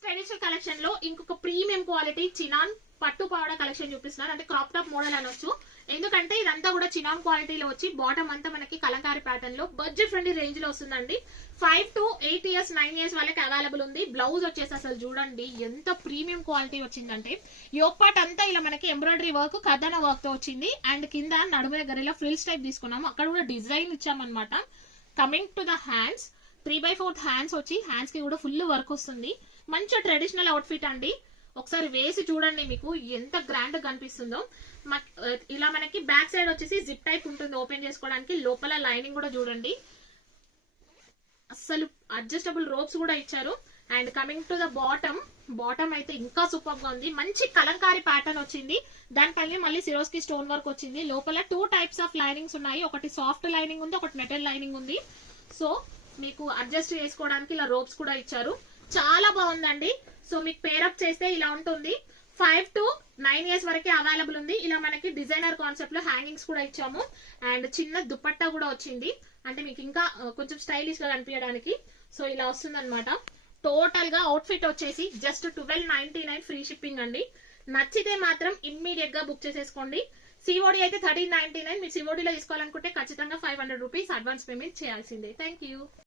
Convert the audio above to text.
Friends traditional collection లో ఇంకొక premium quality chinon పట్టు పావడా కలెక్షన్ చూపిస్తున్నారు. అంటే క్రాప్ టాప్ మోడల్ అనొచ్చు. ఎందుకంటే ఇదంతా కూడా చినాన్ క్వాలిటీలో వచ్చి బాటమ్ అంతా మనకి కలంకారీ ప్యాటర్న్ లో బడ్జెట్ ఫ్రెండ్లీ రేంజ్ లో వస్తుందండి. 5 to 8 years 9 years వాళ్ళకి అవైలబుల్ ఉంది. బ్లౌజ్ వచ్చేసి అసలు చూడండి ఎంత ప్రీమియం క్వాలిటీ వచ్చిందంటే యోక్ పార్ట్ అంతా ఇలా మనకి ఎంబ్రాయిడరీ వర్క్ కథన వర్క్ తో వచ్చింది. అండ్ కింద నడుము దగ్గర ఇలా ఫ్రిల్స్ టైప్ తీసుకున్నాము. అక్కడ కూడా డిజైన్ ఇచ్చామన్నమాట. Coming to the hands 3/4 hands వచ్చి హ్యాండ్స్ కి కూడా ఫుల్ వర్క్ వస్తుంది. మంచి ట్రెడిషనల్ అవుట్ఫిట్ అండి. ఒకసారి వేసి చూడండి మీకు ఎంత గ్రాండ్ గా కనిపిస్తుందో. ఇలా మనకి బ్యాక్ సైడ్ వచ్చేసి జిప్ టైప్ ఉంటుంది ఓపెన్ చేసుకోవడానికి. లోపల లైనింగ్ కూడా చూడండి అసలు అడ్జస్టబుల్ రోప్స్ కూడా ఇచ్చారు. And coming to the bottom అయితే ఇంకా సూపర్ గా ఉంది. మంచి కలంకారీ ప్యాటర్న్ వచ్చింది. దానిపైన మళ్ళీ సిరోస్కి స్టోన్ వర్క్ వచ్చింది. లోపల 2 టైప్స్ ఆఫ్ లైనింగ్స్ ఉన్నాయి. ఒకటి సాఫ్ట్ లైనింగ్ ఉంది, ఒకటి మెటల్ లైనింగ్ ఉంది. సో మీకు అడ్జస్ట్ చేసుకోవడానికి ఇలా రోప్స్ కూడా ఇచ్చారు. చాలా బాగుందండి. సో మీకు పేరప్ చేస్తే ఇలా ఉంటుంది. 5 to 9 years వరకే అవైలబుల్ ఉంది. ఇలా మనకి డిజైనర్ కాన్సెప్ట్ లో హ్యాంగింగ్స్ కూడా ఇచ్చాము. అండ్ చిన్న దుపట్టా కూడా వచ్చింది. అంటే మీకు ఇంకా కొంచెం స్టైలిష్ గా కనిపించడానికి. సో ఇలా వస్తుంది అనమాట. టోటల్ గా అవుట్ఫిట్ వచ్చేసి జస్ట్ 1299 ఫ్రీ షిప్పింగ్ అండి. నచ్చితే మాత్రం ఇమ్మీడియట్ గా బుక్ చేసేసుకోండి. సిఓడి అయితే 1399. మీరు సిఓడిలో తీసుకోవాలనుకుంటే ఖచ్చితంగా 500 రూపీస్ అడ్వాన్స్ పేమెంట్ చేయాల్సిందే. Thank you.